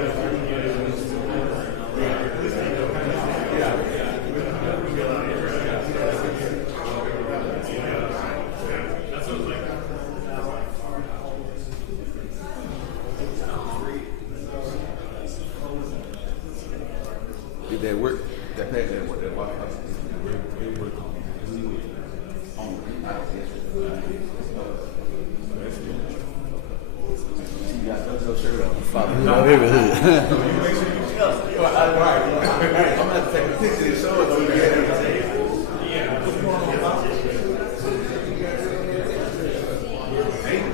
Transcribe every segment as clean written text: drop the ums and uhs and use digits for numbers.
Did that work? That pack that work? That work? It worked on the house yesterday. You got no shirt on. No, here it is. I'm going to take a picture and show it over here.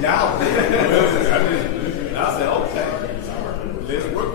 Y'all I said, okay, let's work.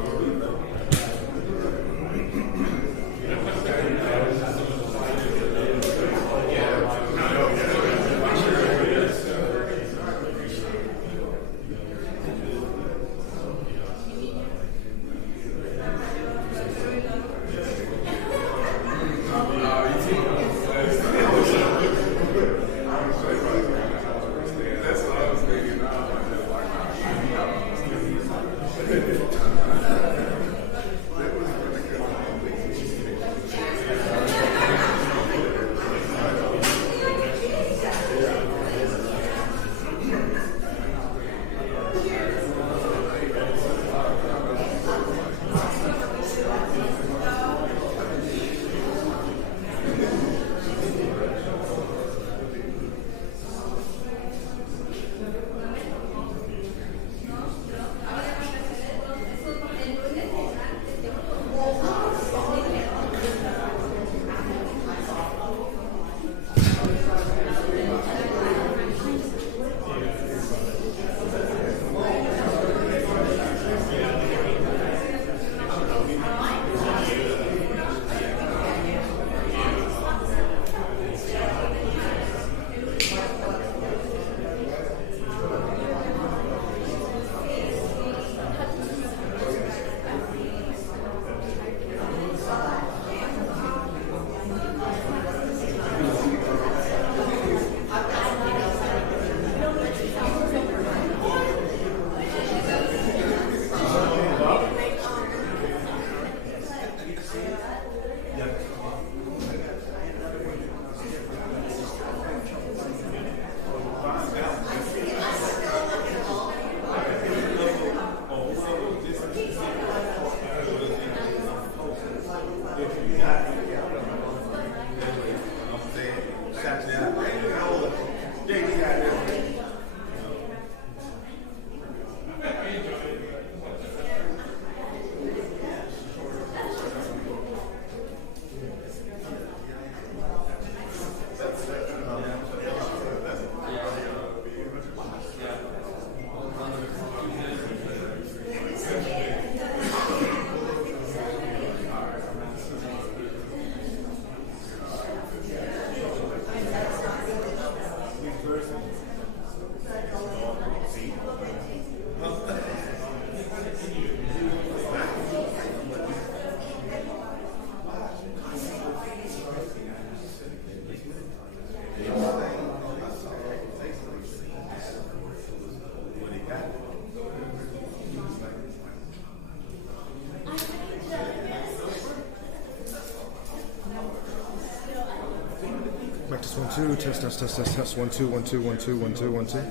Two, test, 1 2 1 2 1 2 1 2 1 2.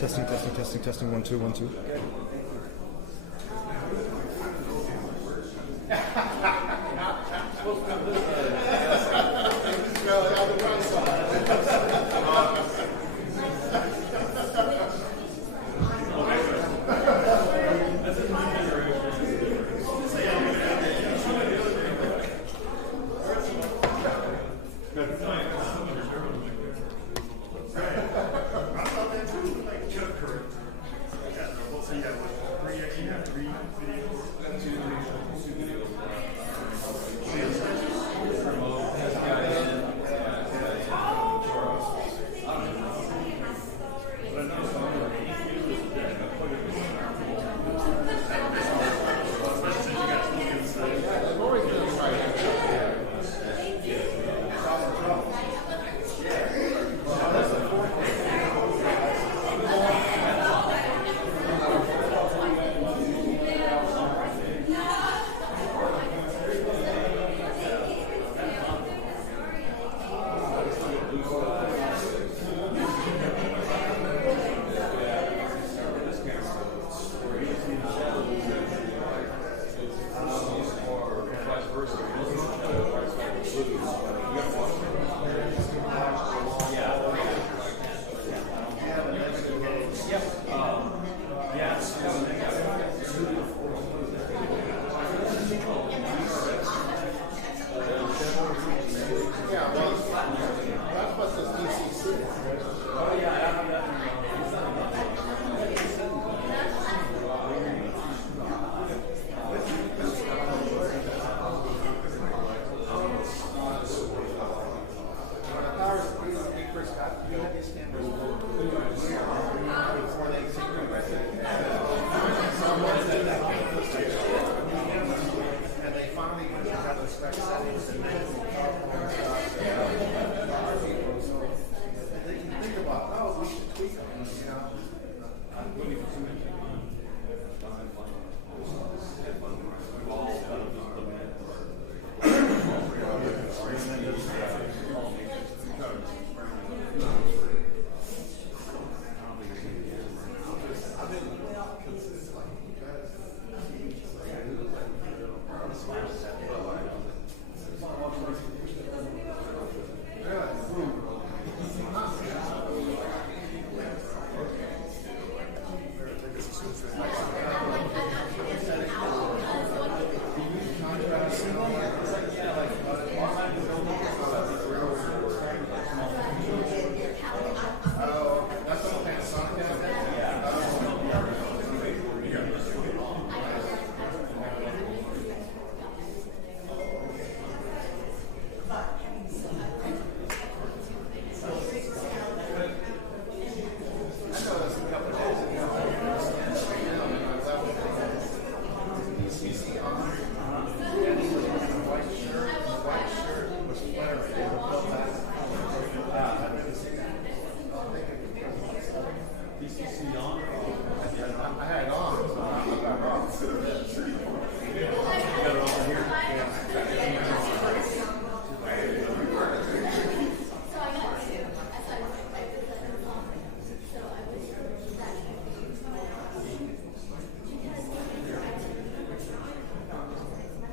Testing 1 2 1 2.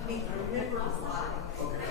I mean, I remember a lot.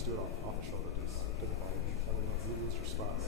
just do it off the shoulder. Just doesn't bother me. I don't know if you lose your spot.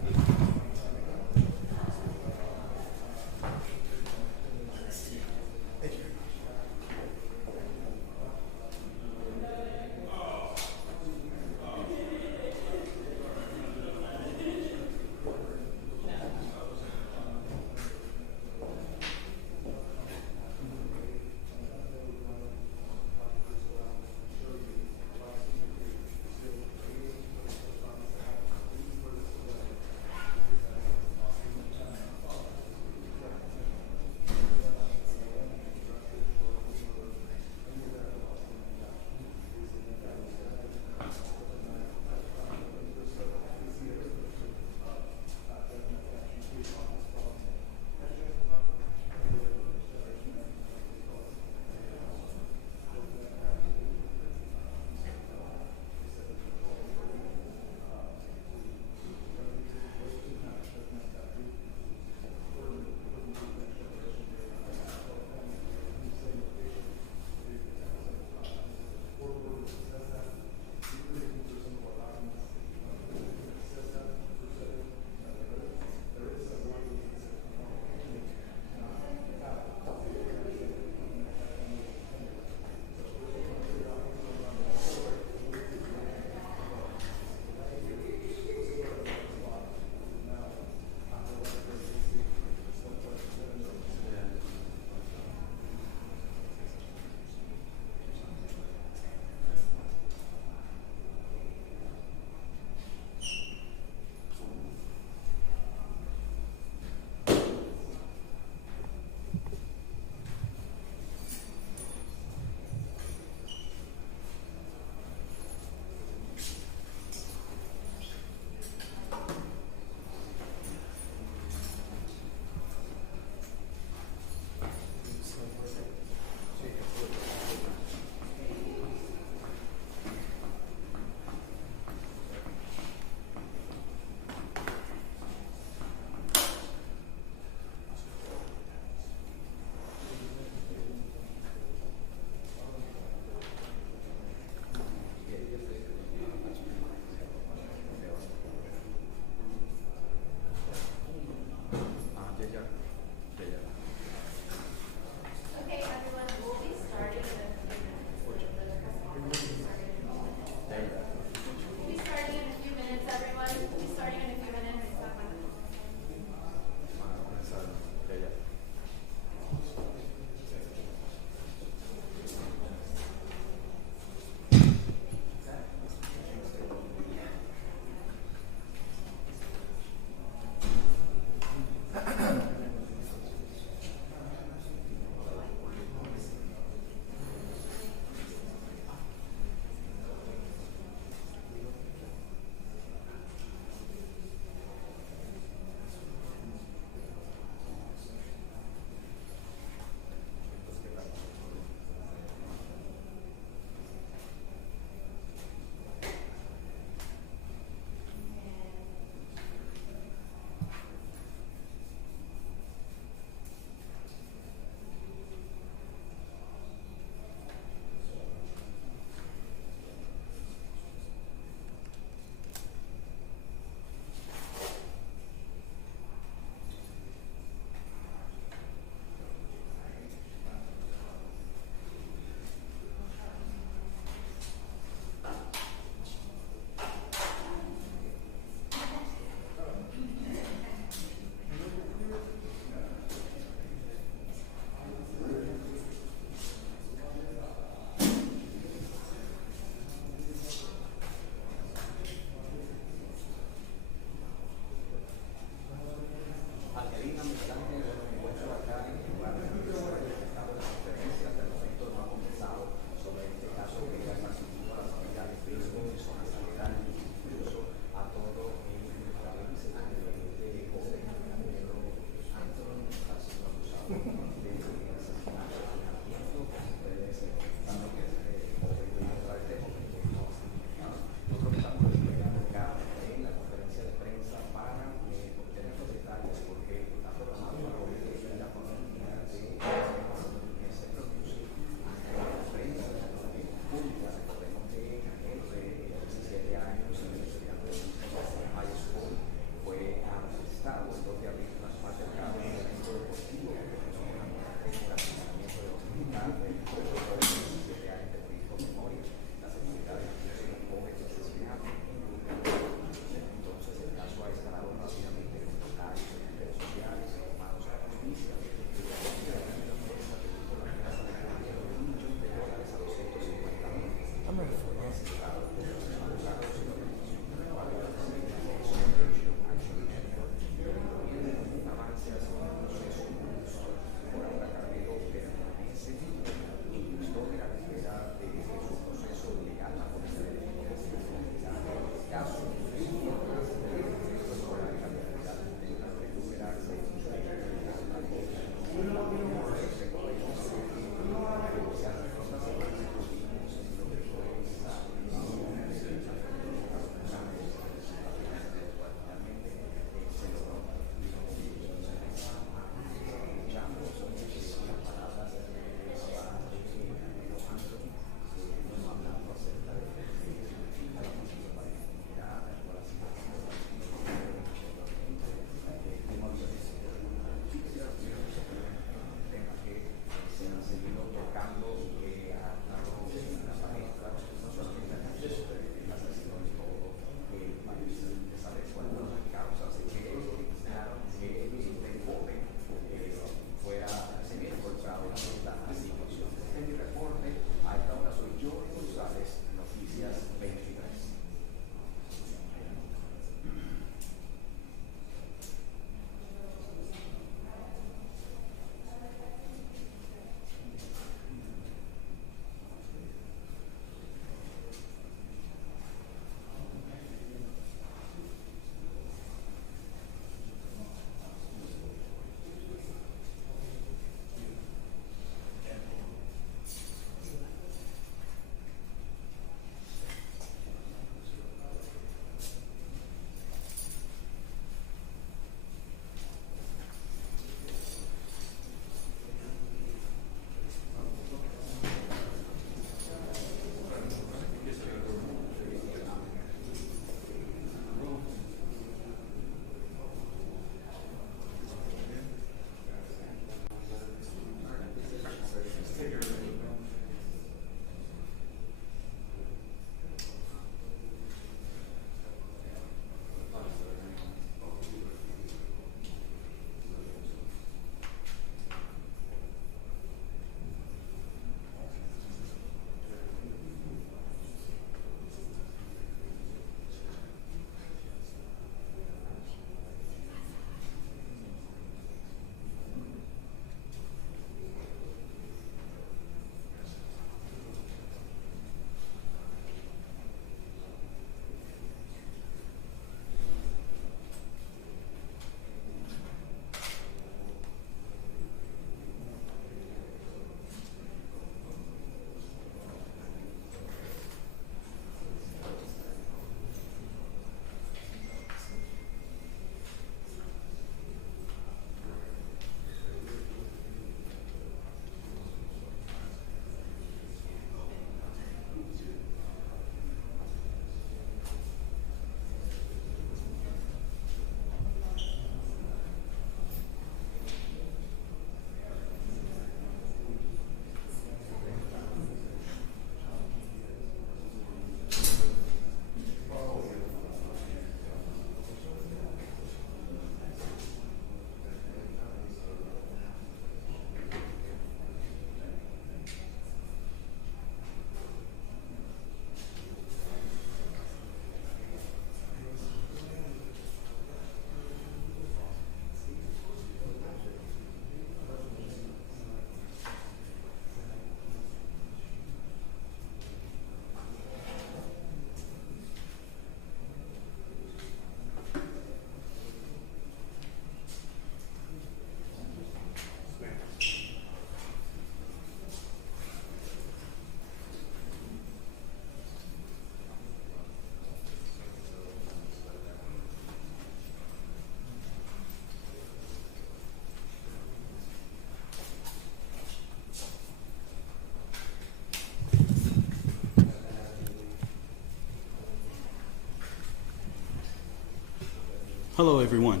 Hello, everyone.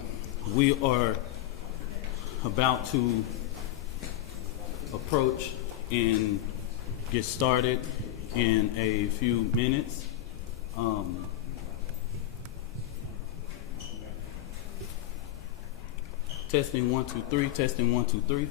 We are about to approach and get started in a few minutes. Testing 1 2 3. Testing 1 2 3.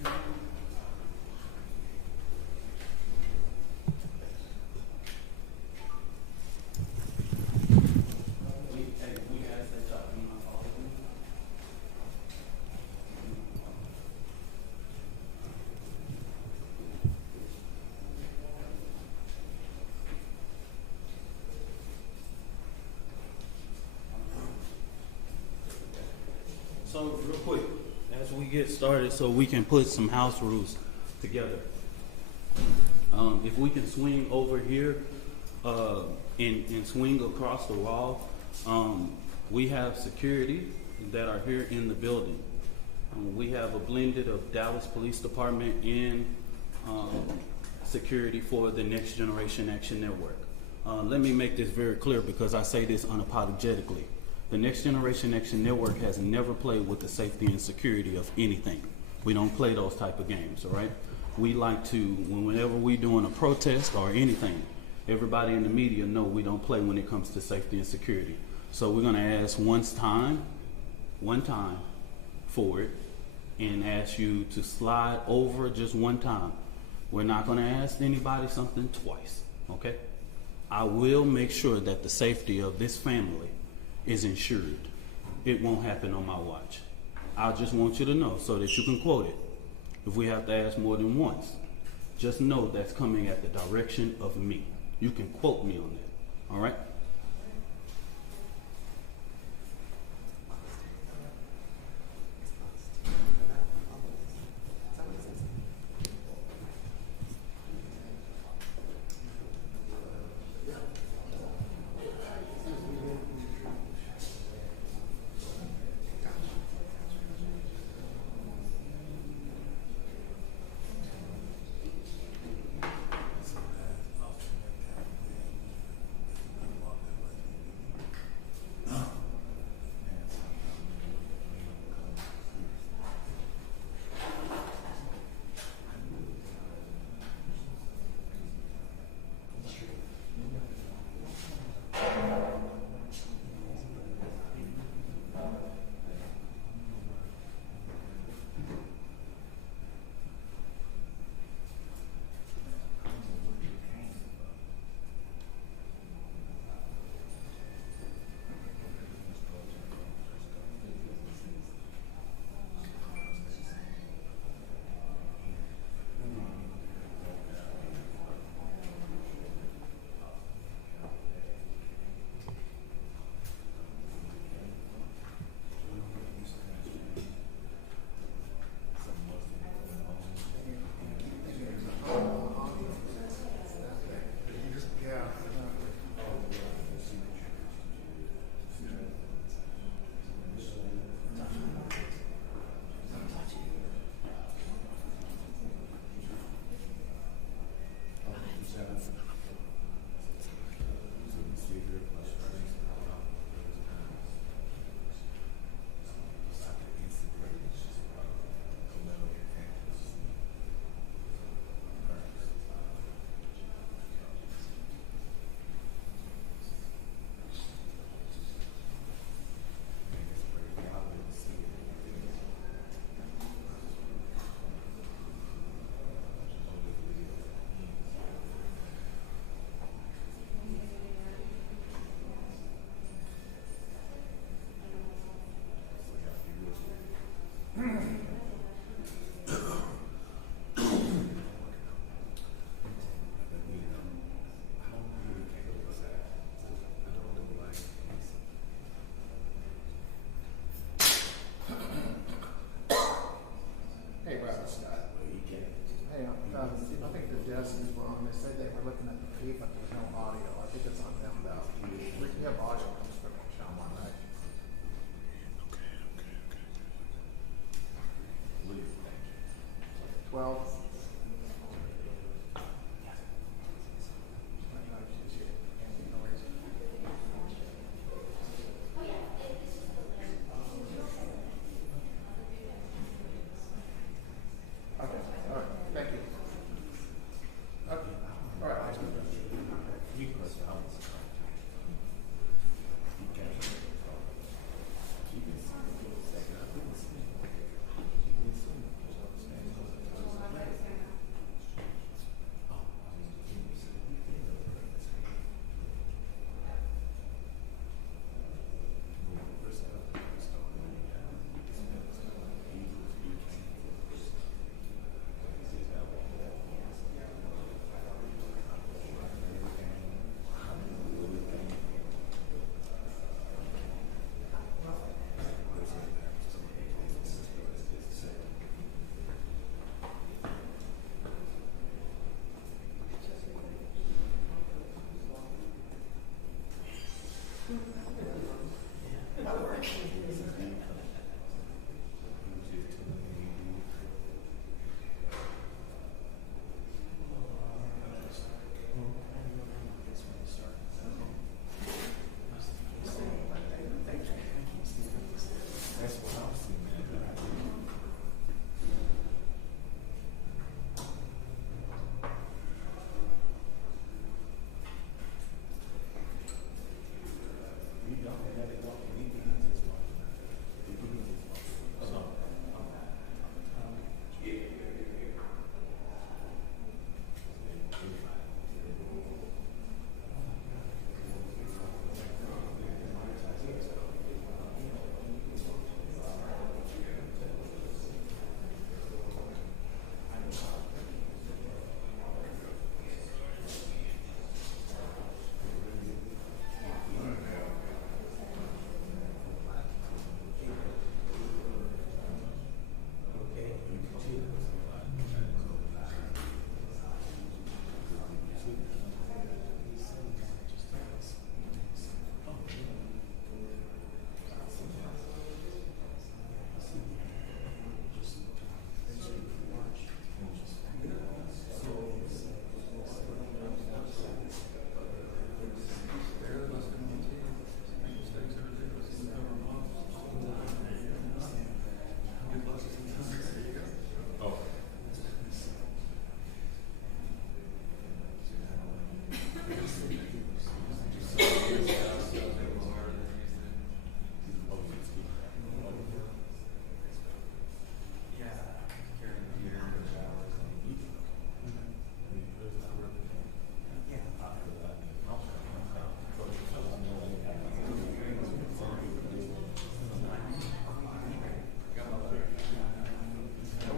So real quick, as we get started, so we can put some house rules together. If we can swing over here and swing across the wall, we have security that are here in the building. We have a blended of Dallas Police Department and security for the Next Generation Action Network. Let me make this very clear because I say this unapologetically. The Next Generation Action Network has never played with the safety and security of anything. We don't play those type of games, all right? We like to, whenever we're doing a protest or anything, everybody in the media know we don't play when it comes to safety and security. So we're gonna ask one time for it, and ask you to slide over just one time. We're not gonna ask anybody something twice, okay? I will make sure that the safety of this family is ensured. It won't happen on my watch. I just want you to know so that you can quote it. If we have to ask more than once, just know that's coming at the direction of me. You can quote me on that, all right?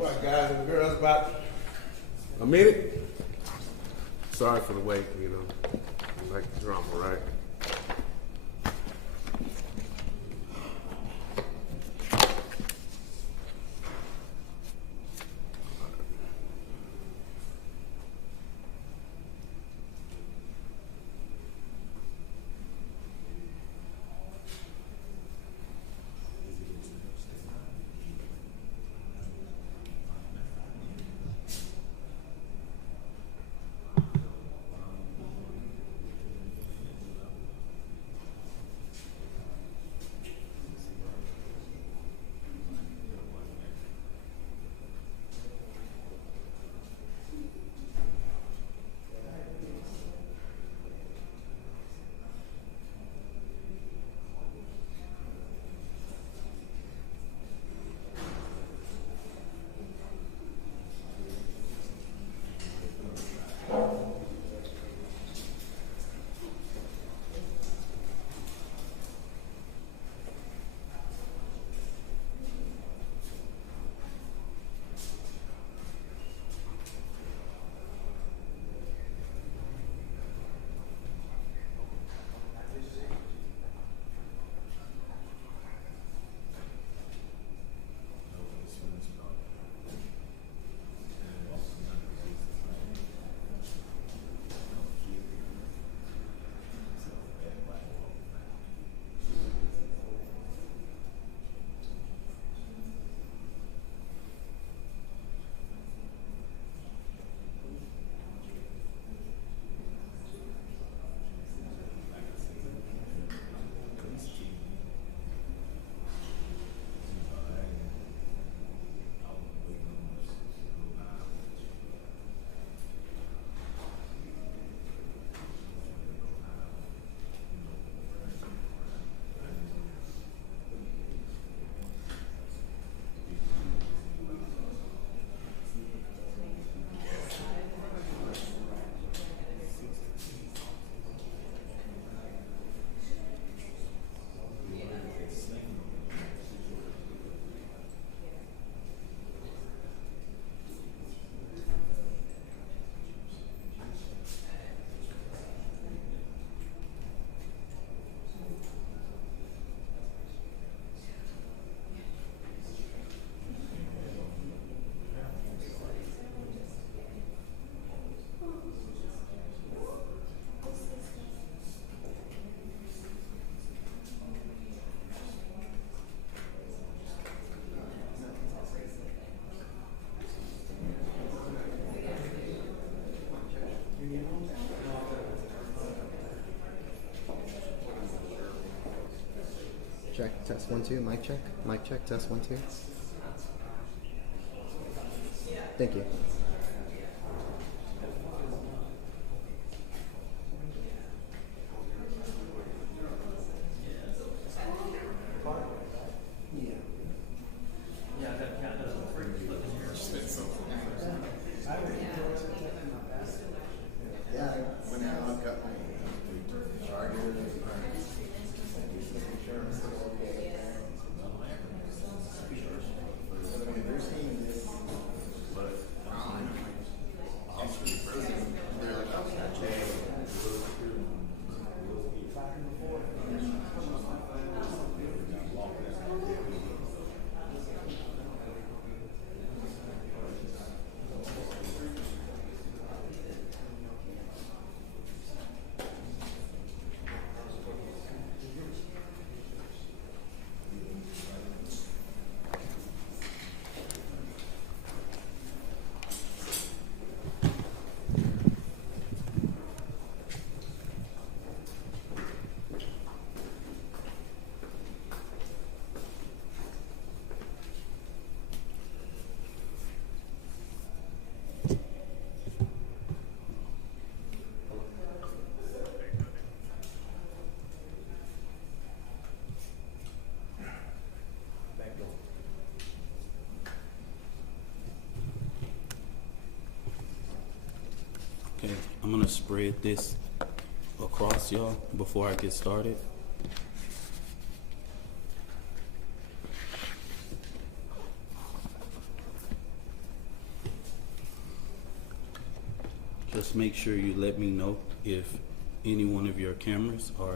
right, guys and girls, about a minute. Sorry for the wait, you know. I like the drama, right? Check, test 1 2, mic check, test 1 2. Thank you. Okay, I'm gonna spread this across y'all before I get started. Just make sure you let me know if any one of your cameras are.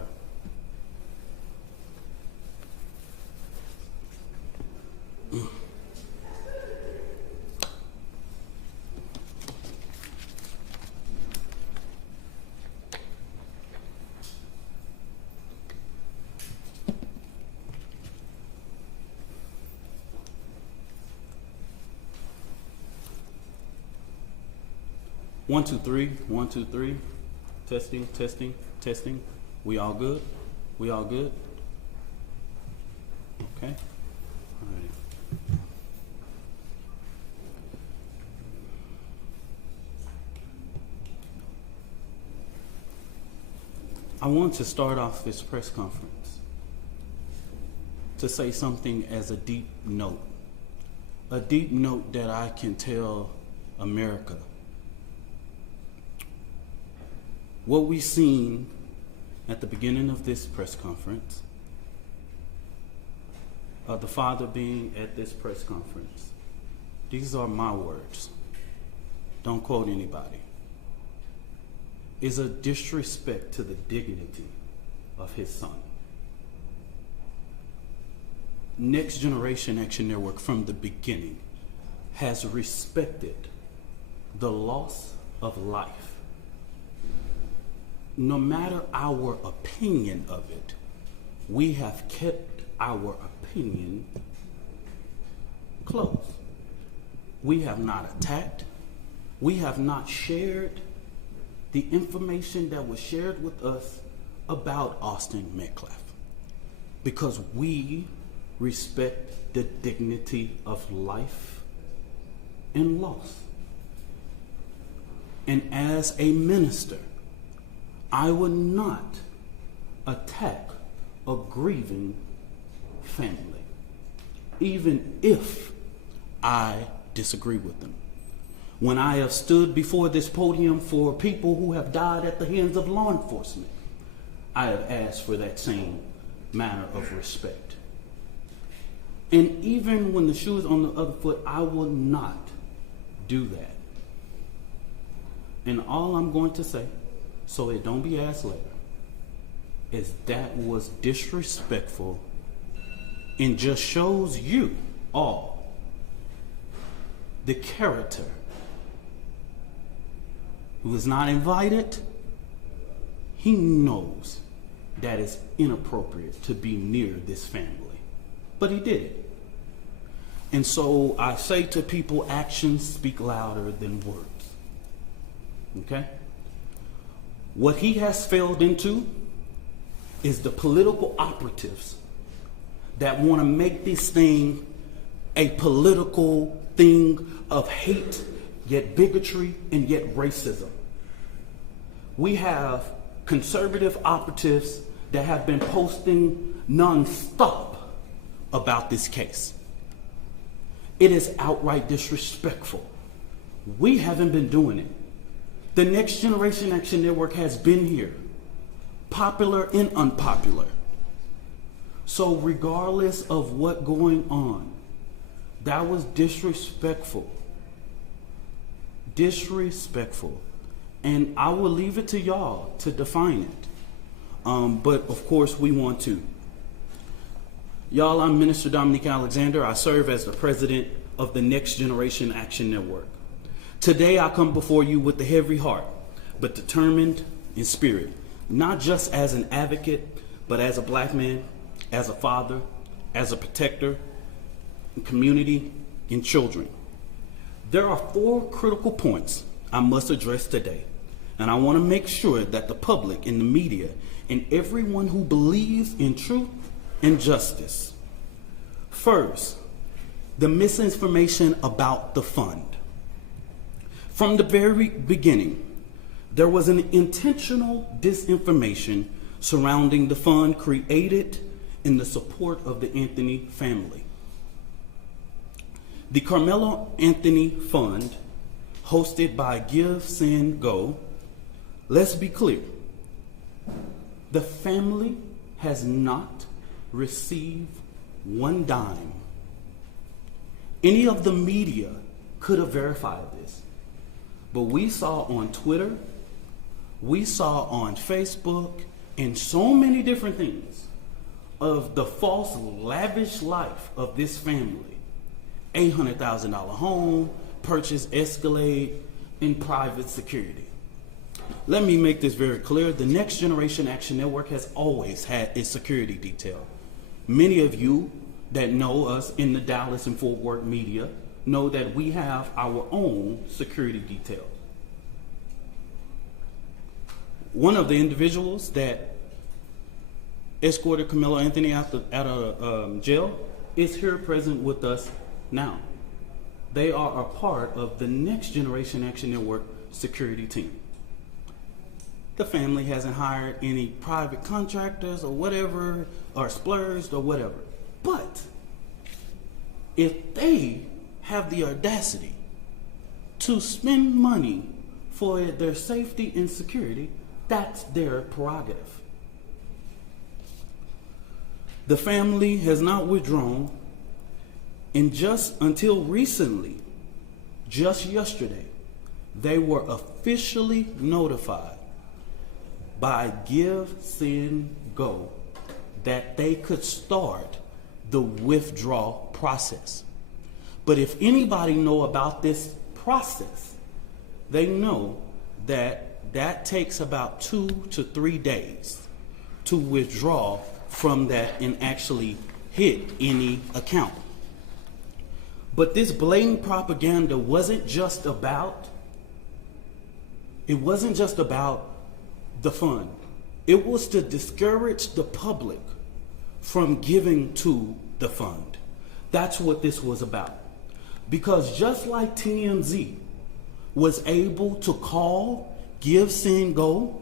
One, two, three. 1, 2, 3. Testing, testing, testing. We all good? We all good? Okay. All right. I want to start off this press conference to say something as a deep note that I can tell America. What we've seen at the beginning of this press conference, the father being at this press conference, these are my words, don't quote anybody, is a disrespect to the dignity of his son. Next Generation Action Network from the beginning has respected the loss of life. No matter our opinion of it, we have kept our opinion close. We have not attacked. We have not shared the information that was shared with us about Austin Metcalf, because we respect the dignity of life and loss. And as a minister, I would not attack a grieving family, even if I disagree with them. When I have stood before this podium for people who have died at the hands of law enforcement, I have asked for that same manner of respect. And even when the shoe is on the other foot, I will not do that. And all I'm going to say, so it don't be asked later, is that was disrespectful and just shows you all the character who is not invited. He knows that it's inappropriate to be near this family, but he did it. And so I say to people, actions speak louder than words. Okay? What he has failed into is the political operatives that want to make this thing a political thing of hate, yet bigotry, and yet racism. We have conservative operatives that have been posting nonstop about this case. It is outright disrespectful. We haven't been doing it. The Next Generation Action Network has been here, popular and unpopular. So regardless of what's going on, that was disrespectful. Disrespectful. And I will leave it to y'all to define it. But of course we want to. Y'all, I'm Minister Dominique Alexander. I serve as the president of the Next Generation Action Network. Today I come before you with a heavy heart, but determined in spirit, not just as an advocate, but as a black man, as a father, as a protector, in community, and children. There are 4 critical points I must address today, and I want to make sure that the public and the media and everyone who believes in truth and justice. First, the misinformation about the fund. From the very beginning, there was an intentional disinformation surrounding the fund created in the support of the Anthony family. The Carmelo Anthony Fund, hosted by Give, Send, Go, let's be clear, the family has not received one dime. Any of the media could have verified this. But we saw on Twitter, we saw on Facebook, and so many different things of the false, lavish life of this family. $800,000 home, purchase Escalade, in private security. Let me make this very clear. The Next Generation Action Network has always had its security detail. Many of you that know us in the Dallas and Fort Worth media know that we have our own security detail. One of the individuals that escorted Carmelo Anthony out of jail is here present with us now. They are a part of the Next Generation Action Network security team. The family hasn't hired any private contractors or whatever, or splurged or whatever. But if they have the audacity to spend money for their safety and security, that's their prerogative. The family has not withdrawn, and just until recently, just yesterday, they were officially notified by Give, Send, Go that they could start the withdrawal process. But if anybody know about this process, they know that that takes about 2 to 3 days to withdraw from that and actually hit any account. But this blatant propaganda wasn't just about the fund. It was to discourage the public from giving to the fund. That's what this was about. Because just like TMZ was able to call, Give, Send, Go,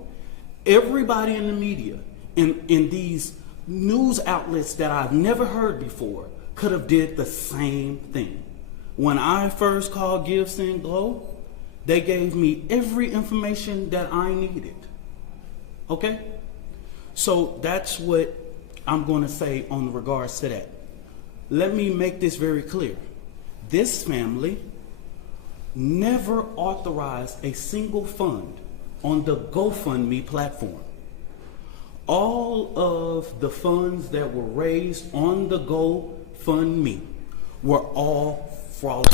everybody in the media, in these news outlets that I've never heard before, could have did the same thing. When I first called Give, Send, Go, they gave me every information that I needed. Okay? So that's what I'm going to say on regards to that. Let me make this very clear. This family never authorized a single fund on the GoFundMe platform. All of the funds that were raised on the GoFundMe were all fraud.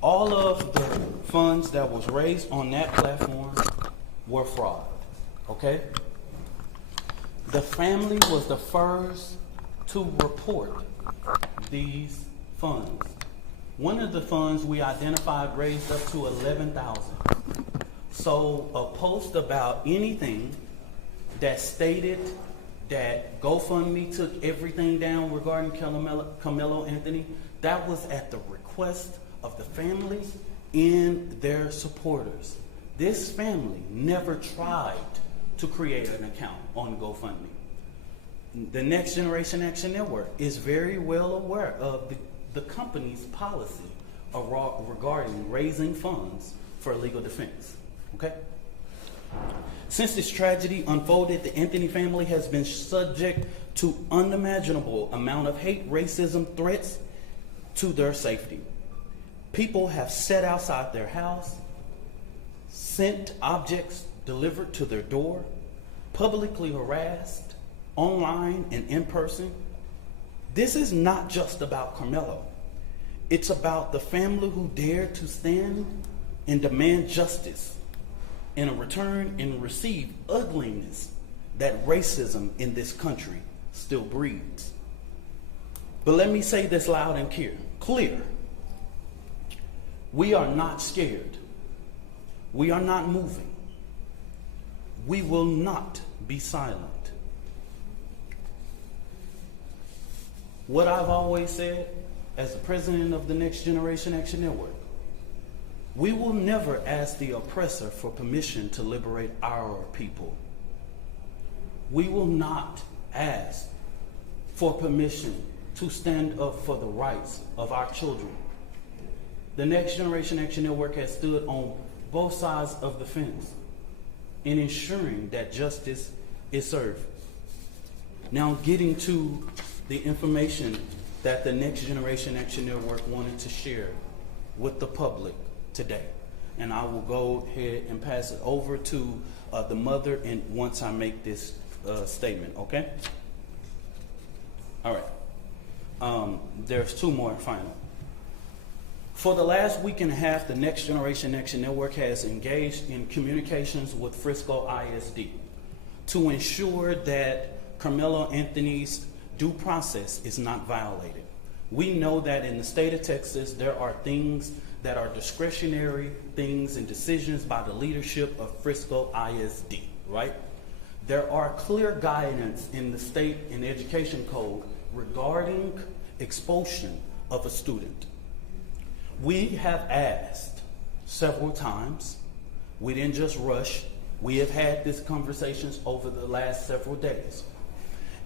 All of the funds that was raised on that platform were fraud, okay? The family was the first to report these funds. One of the funds we identified raised up to $11,000. So a post about anything that stated that GoFundMe took everything down regarding Carmelo Anthony, that was at the request of the families and their supporters. This family never tried to create an account on GoFundMe. The Next Generation Action Network is very well aware of the company's policy regarding raising funds for legal defense. Okay? Since this tragedy unfolded, the Anthony family has been subject to unimaginable amount of hate, racism, threats to their safety. People have sat outside their house, sent objects delivered to their door, publicly harassed, online and in person. This is not just about Carmelo. It's about the family who dared to stand and demand justice in a return and receive ugliness that racism in this country still breeds. But let me say this loud and clear. We are not scared. We are not moving. We will not be silent. What I've always said as the president of the Next Generation Action Network, we will never ask the oppressor for permission to liberate our people. We will not ask for permission to stand up for the rights of our children. The Next Generation Action Network has stood on both sides of the fence in ensuring that justice is served. Now, getting to the information that the Next Generation Action Network wanted to share with the public today. And I will go ahead and pass it over to the mother and once I make this statement, okay? All right. There's two more final. For the last week and a half, the Next Generation Action Network has engaged in communications with Frisco ISD to ensure that Carmelo Anthony's due process is not violated. We know that in the state of Texas, there are things that are discretionary things and decisions by the leadership of Frisco ISD, right? There are clear guidance in the state and education code regarding expulsion of a student. We have asked several times, we didn't just rush, we have had these conversations over the last several days,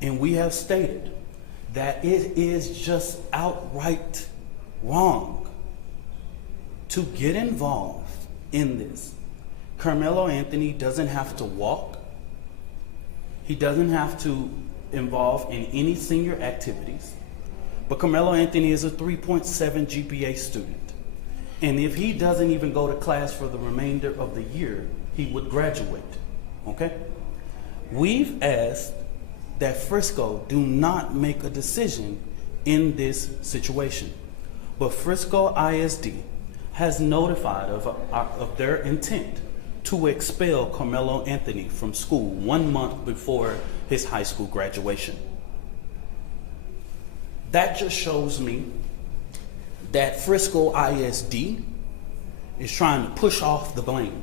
and we have stated that it is just outright wrong to get involved in this. Carmelo Anthony doesn't have to walk, he doesn't have to involve in any senior activities, but Carmelo Anthony is a 3.7 GPA student. And if he doesn't even go to class for the remainder of the year, he would graduate, okay? We've asked that Frisco do not make a decision in this situation. But Frisco ISD has notified of their intent to expel Carmelo Anthony from school 1 month before his high school graduation. That just shows me that Frisco ISD is trying to push off the blame.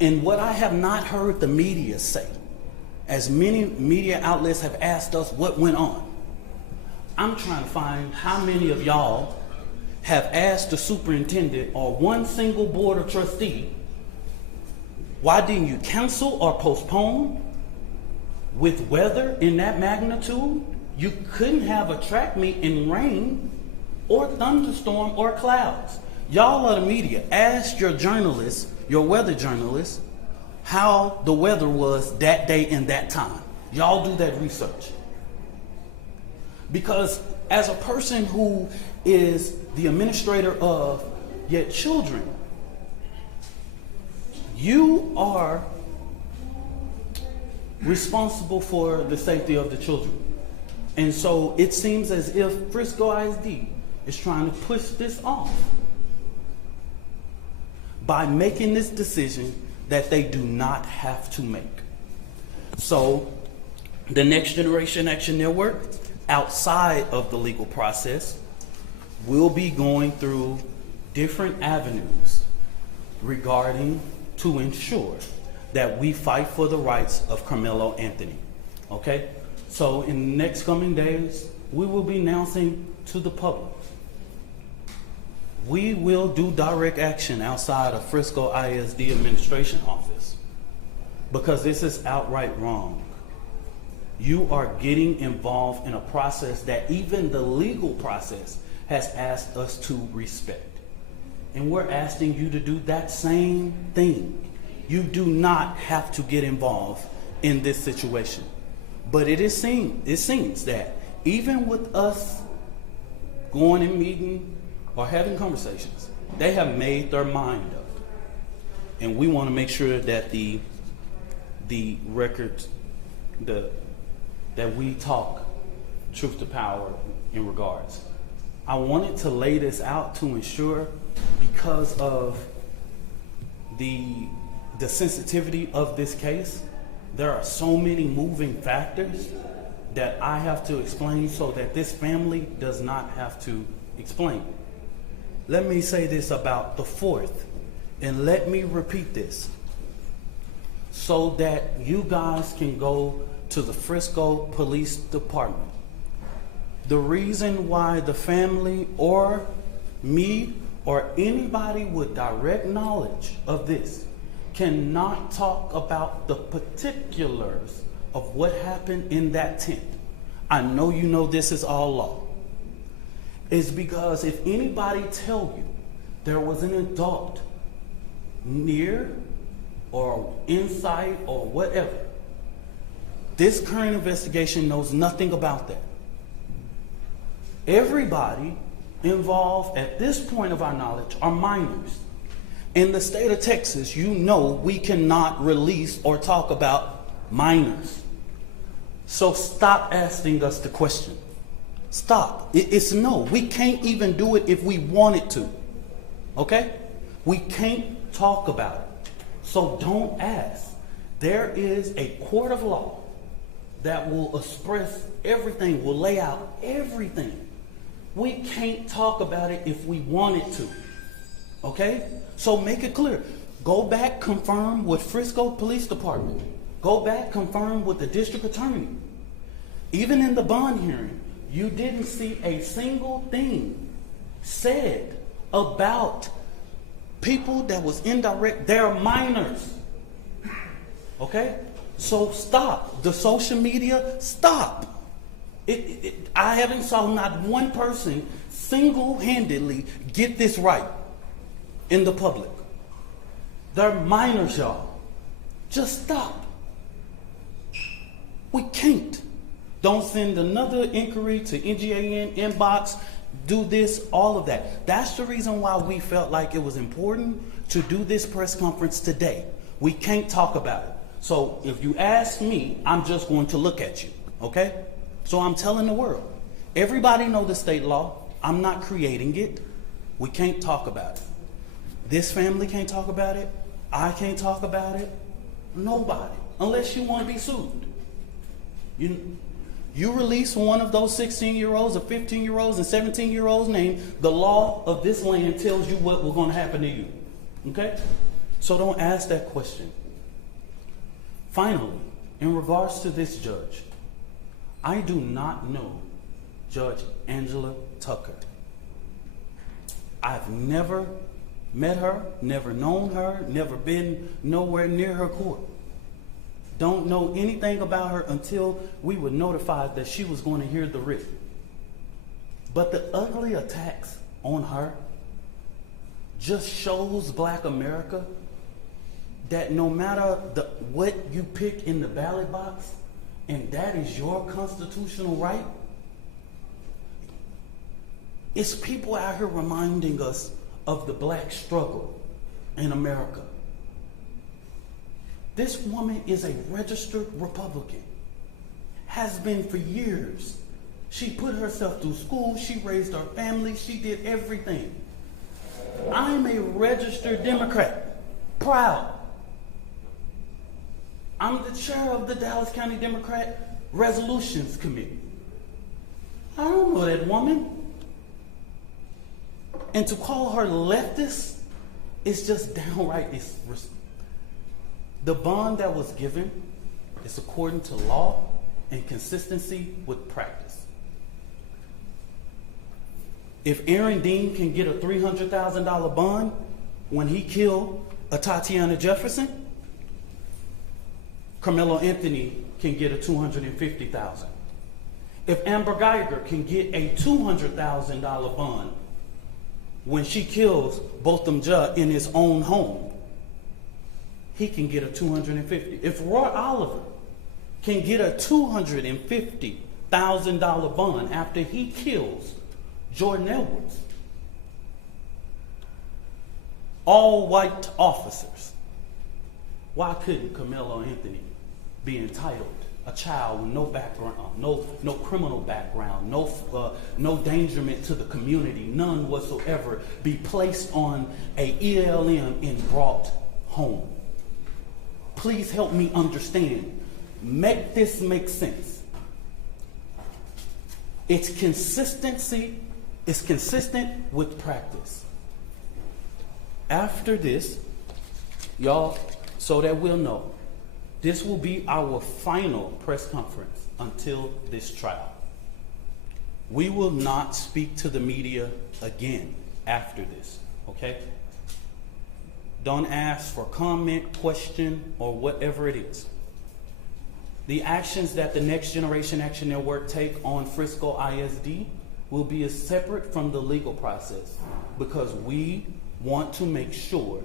And what I have not heard the media say, as many media outlets have asked us what went on, I'm trying to find how many of y'all have asked the superintendent or one single board of trustee, why didn't you cancel or postpone? With weather in that magnitude, you couldn't have a track meet in rain or thunderstorm or clouds. Y'all are the media. Ask your journalists, your weather journalists, how the weather was that day and that time. Y'all do that research. Because as a person who is the administrator of your children, you are responsible for the safety of the children. And so it seems as if Frisco ISD is trying to push this off by making this decision that they do not have to make. So the Next Generation Action Network, outside of the legal process, will be going through different avenues regarding to ensure that we fight for the rights of Carmelo Anthony. Okay? So in the next coming days, we will be announcing to the public. We will do direct action outside of Frisco ISD administration office because this is outright wrong. You are getting involved in a process that even the legal process has asked us to respect. And we're asking you to do that same thing. You do not have to get involved in this situation. But it seems that even with us going and meeting or having conversations, they have made their mind up. And we want to make sure that the records, that we talk truth to power in regards. I wanted to lay this out to ensure, because of the sensitivity of this case, there are so many moving factors that I have to explain so that this family does not have to explain. Let me say this about the 4th, and let me repeat this so that you guys can go to the Frisco Police Department. The reason why the family or me or anybody with direct knowledge of this cannot talk about the particulars of what happened in that tent. I know you know this is all law. Is because if anybody tell you there was an adult near or inside or whatever, this current investigation knows nothing about that. Everybody involved at this point of our knowledge are minors. In the state of Texas, you know we cannot release or talk about minors. So stop asking us the question. Stop. It's no. We can't even do it if we wanted to. Okay? We can't talk about it. So don't ask. There is a court of law that will express everything, will lay out everything. We can't talk about it if we wanted to. Okay? So make it clear. Go back, confirm with Frisco Police Department. Go back, confirm with the district attorney. Even in the bond hearing, you didn't see a single thing said about people that was indirect. They're minors. Okay? So stop. The social media, stop. I haven't saw not one person single-handedly get this right in the public. They're minors, y'all. Just stop. We can't. Don't send another inquiry to NGAN, inbox, do this, all of that. That's the reason why we felt like it was important to do this press conference today. We can't talk about it. So if you ask me, I'm just going to look at you, okay? So I'm telling the world. Everybody know the state law. I'm not creating it. We can't talk about it. This family can't talk about it. I can't talk about it. Nobody, unless you want to be sued. You release one of those 16-year-olds or 15-year-olds and 17-year-olds' name, the law of this land tells you what was going to happen to you. Okay? So don't ask that question. Finally, in regards to this judge, I do not know Judge Angela Tucker. I've never met her, never known her, never been nowhere near her court. Don't know anything about her until we were notified that she was going to hear the writ. But the ugly attacks on her just shows Black America that no matter what you pick in the ballot box, and that is your constitutional right, it's people out here reminding us of the Black struggle in America. This woman is a registered Republican, has been for years. She put herself through school, she raised her family, she did everything. I'm a registered Democrat, proud. I'm the chair of the Dallas County Democrat Resolutions Committee. I don't know that woman. And to call her leftist is just downright disrespectful. The bond that was given is according to law and consistency with practice. If Aaron Dean can get a $300,000 bond when he killed a Tatiana Jefferson, Carmelo Anthony can get a $250,000. If Amber Geiger can get a $200,000 bond when she kills Botham Judge in his own home, he can get a $250,000. If Roy Oliver can get a $250,000 bond after he kills Jordan Edwards, all white officers, why couldn't Carmelo Anthony be entitled? A child with no background, no criminal background, no endangerment to the community, none whatsoever, be placed on a ELM and brought home. Please help me understand. Make this make sense. It's consistency. It's consistent with practice. After this, y'all, so that we'll know, this will be our final press conference until this trial. We will not speak to the media again after this, okay? Don't ask for comment, question, or whatever it is. The actions that the Next Generation Action Network take on Frisco ISD will be separate from the legal process because we want to make sure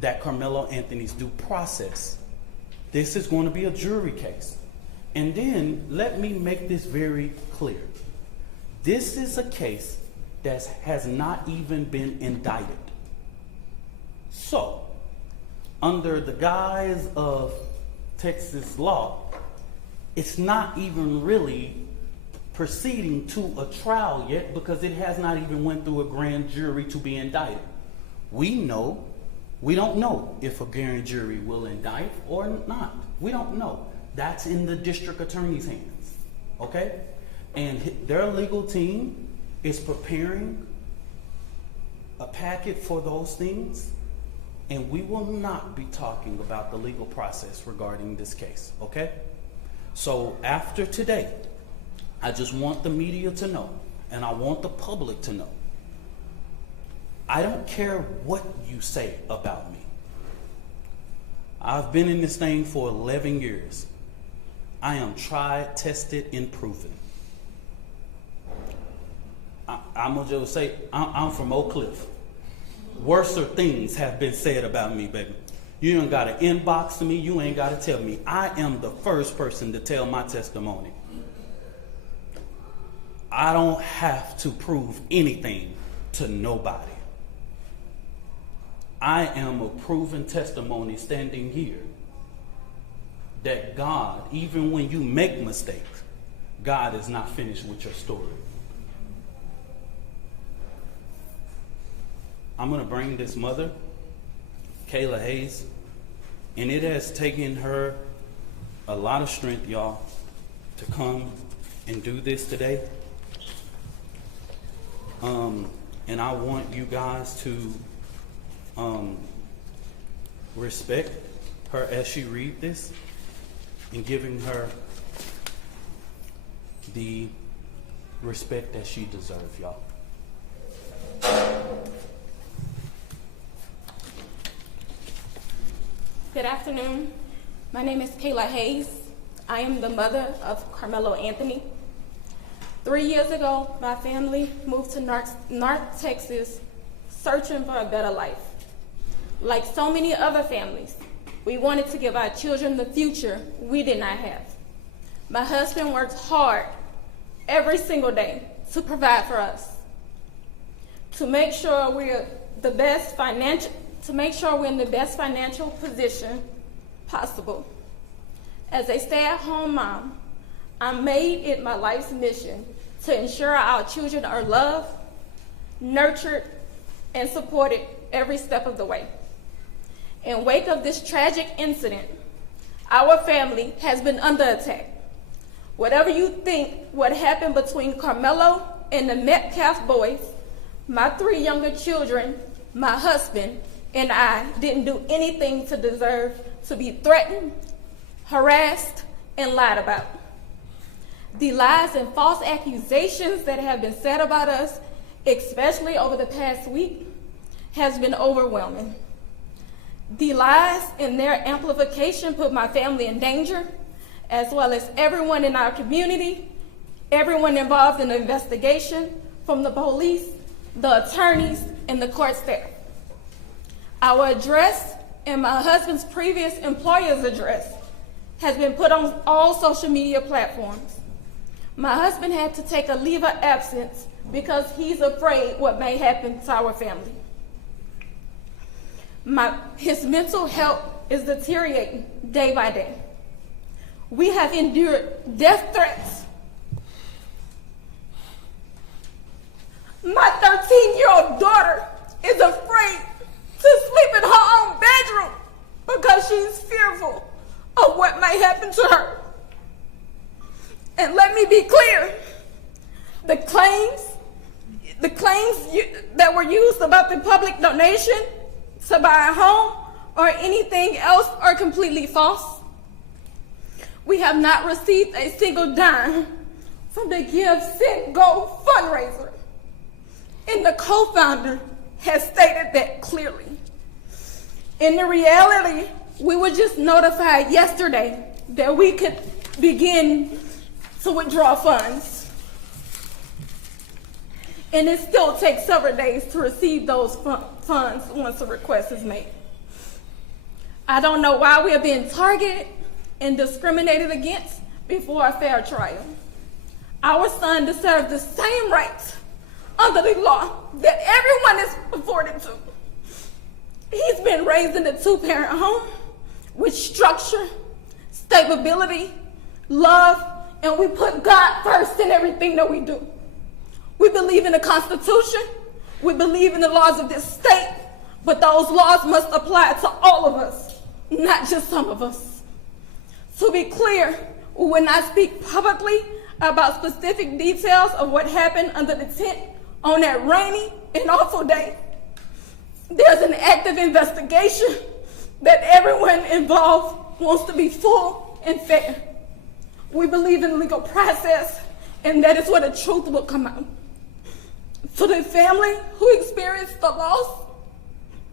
that Carmelo Anthony's due process. This is going to be a jury case. And then let me make this very clear. This is a case that has not even been indicted. So, under the guise of Texas law, it's not even really proceeding to a trial yet because it has not even went through a grand jury to be indicted. We don't know if a grand jury will indict or not. We don't know. That's in the district attorney's hands, okay? And their legal team is preparing a packet for those things, and we will not be talking about the legal process regarding this case, okay? So after today, I just want the media to know, and I want the public to know, I don't care what you say about me. I've been in this thing for 11 years. I am tried, tested, and proven. I'm gonna just say, I'm from Oak Cliff. Worser things have been said about me, baby. You ain't gotta inbox to me, you ain't gotta tell me. I am the first person to tell my testimony. I don't have to prove anything to nobody. I am a proven testimony standing here that God, even when you make mistakes, God is not finished with your story. I'm going to bring this mother, Kayla Hayes, and it has taken her a lot of strength, y'all, to come and do this today. And I want you guys to respect her as she read this and giving her the respect that she deserves, y'all. Good afternoon. My name is Kayla Hayes. I am the mother of Carmelo Anthony. 3 years ago, my family moved to North Texas searching for a better life. Like so many other families, we wanted to give our children the future we did not have. My husband works hard every single day to provide for us, to make sure we're in the best financial position possible. As a stay-at-home mom, I made it my life's mission to ensure our children are loved, nurtured, and supported every step of the way. In wake of this tragic incident, our family has been under attack. Whatever you think what happened between Carmelo and the Metcalf boys, my 3 younger children, my husband, and I didn't do anything to deserve to be threatened, harassed, and lied about. The lies and false accusations that have been said about us, especially over the past week, has been overwhelming. The lies and their amplification put my family in danger, as well as everyone in our community, everyone involved in the investigation, from the police, the attorneys, and the court staff. Our address and my husband's previous employer's address has been put on all social media platforms. My husband had to take a leave of absence because he's afraid what may happen to our family. His mental health is deteriorating day by day. We have endured death threats. My 13-year-old daughter is afraid to sleep in her own bedroom because she's fearful of what may happen to her. And let me be clear, the claims that were used about the public donation to buy a home or anything else are completely false. We have not received a single dime from the Give, Send, Go fundraiser. And the co-founder has stated that clearly. In the reality, we were just notified yesterday that we could begin to withdraw funds. And it still takes several days to receive those funds once a request is made. I don't know why we are being targeted and discriminated against before a fair trial. Our son deserves the same rights under the law that everyone is afforded to. He's been raised in a 2-parent home with structure, stability, love, and we put God first in everything that we do. We believe in the Constitution, we believe in the laws of this state, but those laws must apply to all of us, not just some of us. To be clear, we will not speak publicly about specific details of what happened under the tent on that rainy and awful day. There's an active investigation that everyone involved wants to be full and fair. We believe in legal process, and that is where the truth will come out. To the family who experienced the loss,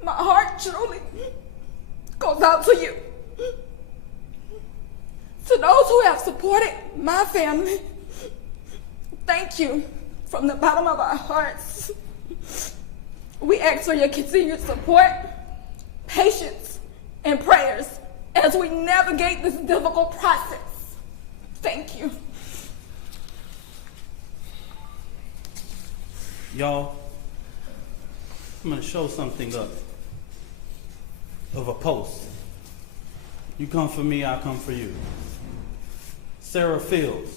my heart truly goes out to you. To those who have supported my family, thank you from the bottom of our hearts. We ask for your continued support, patience, and prayers as we navigate this difficult process. Thank you. Y'all, I'm going to show something up of a post. You come for me, I come for you. Sarah Fields.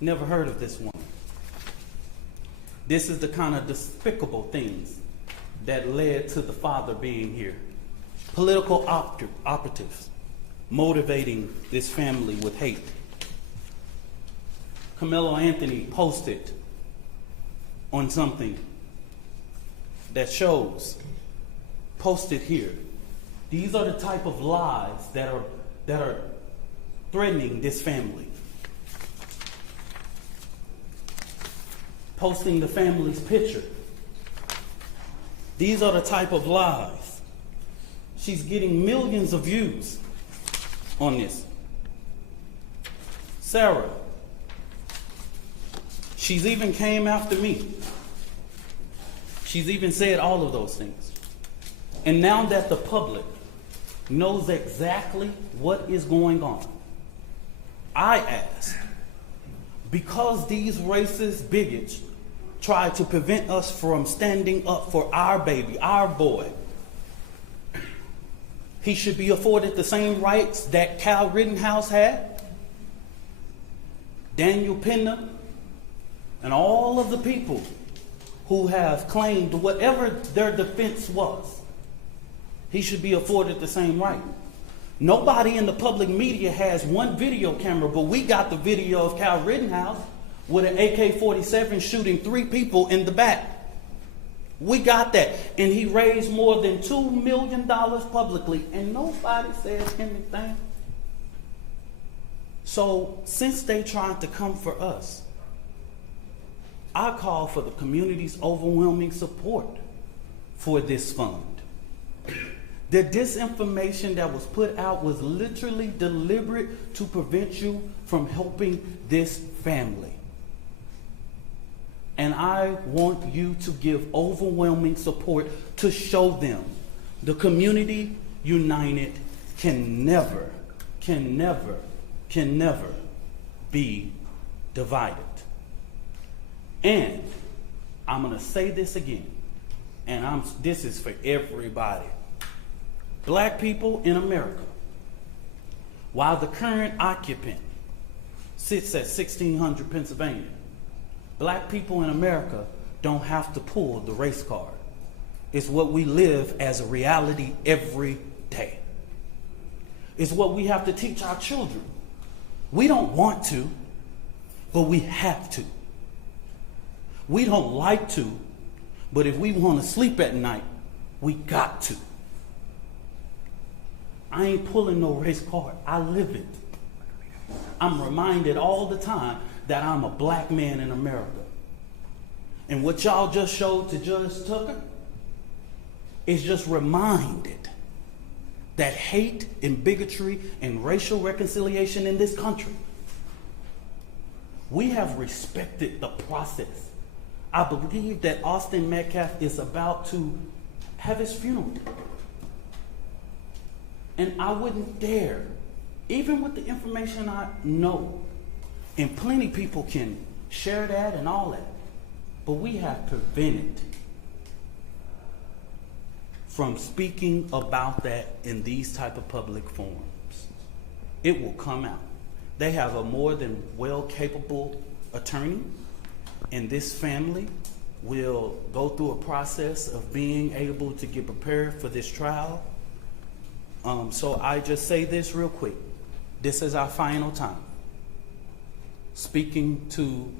Never heard of this woman. This is the kind of despicable things that led to the father being here. Political operatives motivating this family with hate. Carmelo Anthony posted on something that shows, posted here. These are the type of lies that are threatening this family. Posting the family's picture. These are the type of lies. She's getting millions of views on this. Sarah, she's even came after me. She's even said all of those things. And now that the public knows exactly what is going on, I ask, because these racist bigots try to prevent us from standing up for our baby, our boy, he should be afforded the same rights that Kyle Rittenhouse had, Daniel Penna, and all of the people who have claimed whatever their defense was. He should be afforded the same right. Nobody in the public media has one video camera, but we got the video of Kyle Rittenhouse with an AK-47 shooting 3 people in the back. We got that. And he raised more than $2 million publicly, and nobody says anything. So since they tried to come for us, I call for the community's overwhelming support for this fund. The disinformation that was put out was literally deliberate to prevent you from helping this family. And I want you to give overwhelming support to show them the community united can never be divided. And I'm going to say this again, and this is for everybody. Black people in America, while the current occupant sits at 1600 Pennsylvania, black people in America don't have to pull the race card. It's what we live as a reality every day. It's what we have to teach our children. We don't want to, but we have to. We don't like to, but if we want to sleep at night, we got to. I ain't pulling no race card. I live it. I'm reminded all the time that I'm a black man in America. And what y'all just showed to Judge Tucker is just reminded that hate and bigotry and racial reconciliation in this country. We have respected the process. I believe that Austin Metcalf is about to have his funeral. And I wouldn't dare, even with the information I know, and plenty people can share that and all that, but we have prevented from speaking about that in these type of public forums. It will come out. They have a more than well capable attorney, and this family will go through a process of being able to get prepared for this trial. So I just say this real quick. This is our final time speaking to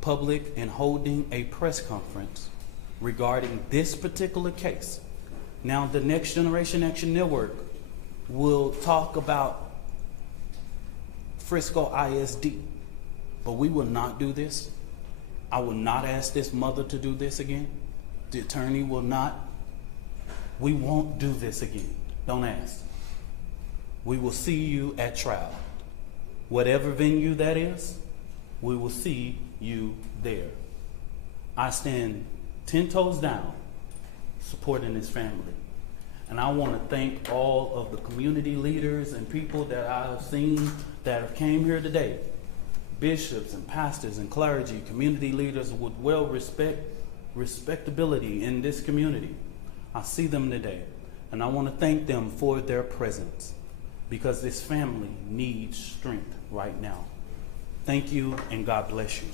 public and holding a press conference regarding this particular case. Now, the Next Generation Action Network will talk about Frisco ISD, but we will not do this. I will not ask this mother to do this again. The attorney will not. We won't do this again. Don't ask. We will see you at trial. Whatever venue that is, we will see you there. I stand 10 toes down supporting this family. And I want to thank all of the community leaders and people that I have seen that have came here today. Bishops and pastors and clergy, community leaders with respectability in this community. I see them today. And I want to thank them for their presence, because this family needs strength right now. Thank you, and God bless you.